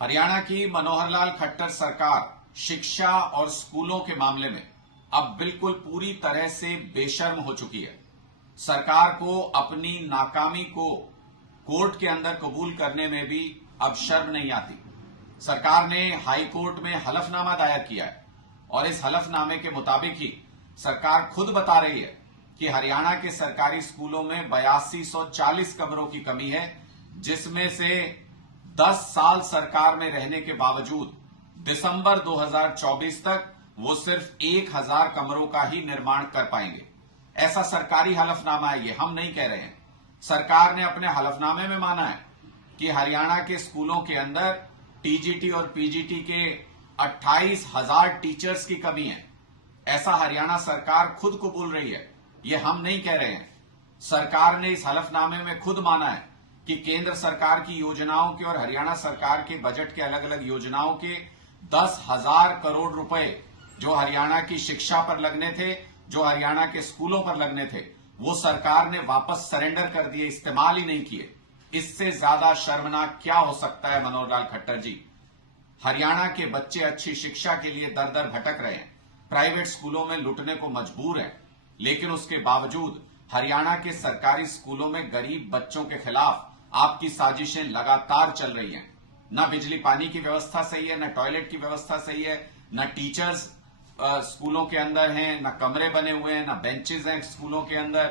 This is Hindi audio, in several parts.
हरियाणा की मनोहर लाल खट्टर सरकार शिक्षा और स्कूलों के मामले में अब बिल्कुल पूरी तरह से बेशर्म हो चुकी है। सरकार को अपनी नाकामी को कोर्ट के अंदर कबूल करने में भी अब शर्म नहीं आती। सरकार ने हाई कोर्ट में हलफनामा दायर किया है और इस हलफनामे के मुताबिक ही सरकार खुद बता रही है कि हरियाणा के सरकारी स्कूलों में 8240 कमरों की कमी है, जिसमें से 10 साल सरकार में रहने के बावजूद दिसंबर 2024 तक वो सिर्फ 1000 कमरों का ही निर्माण कर पाएंगे। ऐसा सरकारी हलफनामा है, ये हम नहीं कह रहे हैं। सरकार ने अपने हलफनामे में माना है कि हरियाणा के स्कूलों के अंदर टीजीटी और पीजीटी के 28,000 टीचर्स की कमी है। ऐसा हरियाणा सरकार खुद को बोल रही है, ये हम नहीं कह रहे हैं। सरकार ने इस हलफनामे में खुद माना है कि केंद्र सरकार की योजनाओं के और हरियाणा सरकार के बजट के अलग अलग योजनाओं के 10,000 करोड़ रुपए जो हरियाणा की शिक्षा पर लगने थे, जो हरियाणा के स्कूलों पर लगने थे, वो सरकार ने वापस सरेंडर कर दिए, इस्तेमाल ही नहीं किए। इससे ज्यादा शर्मनाक क्या हो सकता है मनोहर लाल खट्टर जी? हरियाणा के बच्चे अच्छी शिक्षा के लिए दर दर भटक रहे हैं, प्राइवेट स्कूलों में लुटने को मजबूर हैं, लेकिन उसके बावजूद हरियाणा के सरकारी स्कूलों में गरीब बच्चों के खिलाफ आपकी साजिशें लगातार चल रही हैं। न बिजली पानी की व्यवस्था सही है, न टॉयलेट की व्यवस्था सही है, न टीचर्स स्कूलों के अंदर हैं, न कमरे बने हुए हैं, न बेंचेस हैं स्कूलों के अंदर।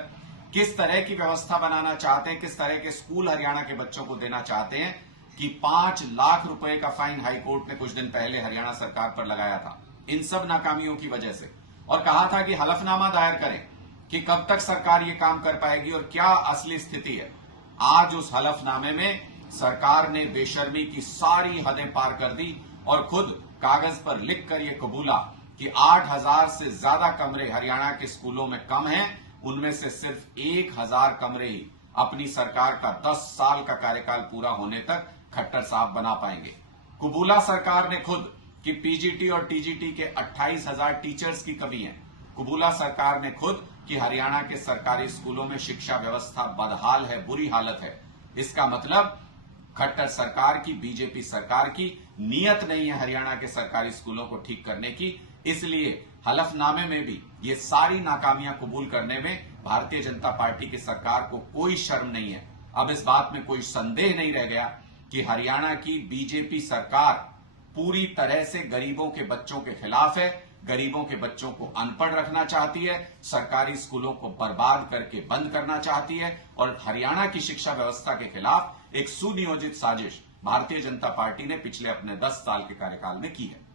किस तरह की व्यवस्था बनाना चाहते हैं, किस तरह के स्कूल हरियाणा के बच्चों को देना चाहते हैं कि 5 लाख रुपए का फाइन हाईकोर्ट ने कुछ दिन पहले हरियाणा सरकार पर लगाया था इन सब नाकामियों की वजह से, और कहा था कि हलफनामा दायर करें कि कब तक सरकार ये काम कर पाएगी और क्या असली स्थिति है। आज उस हलफनामे में सरकार ने बेशर्मी की सारी हदें पार कर दी और खुद कागज पर लिखकर यह कबूला कि 8,000 से ज्यादा कमरे हरियाणा के स्कूलों में कम हैं, उनमें से सिर्फ 1,000 कमरे ही अपनी सरकार का 10 साल का कार्यकाल पूरा होने तक खट्टर साहब बना पाएंगे। कबूला सरकार ने खुद कि पीजीटी और टीजीटी के 28,000 टीचर्स की कमी है। कबूला सरकार ने खुद कि हरियाणा के सरकारी स्कूलों में शिक्षा व्यवस्था बदहाल है, बुरी हालत है। इसका मतलब खट्टर सरकार की, बीजेपी सरकार की नीयत नहीं है हरियाणा के सरकारी स्कूलों को ठीक करने की। इसलिए हलफनामे में भी ये सारी नाकामियां कबूल करने में भारतीय जनता पार्टी की सरकार को कोई शर्म नहीं है। अब इस बात में कोई संदेह नहीं रह गया कि हरियाणा की बीजेपी सरकार पूरी तरह से गरीबों के बच्चों के खिलाफ है, गरीबों के बच्चों को अनपढ़ रखना चाहती है, सरकारी स्कूलों को बर्बाद करके बंद करना चाहती है और हरियाणा की शिक्षा व्यवस्था के खिलाफ एक सुनियोजित साजिश भारतीय जनता पार्टी ने पिछले अपने 10 साल के कार्यकाल में की है।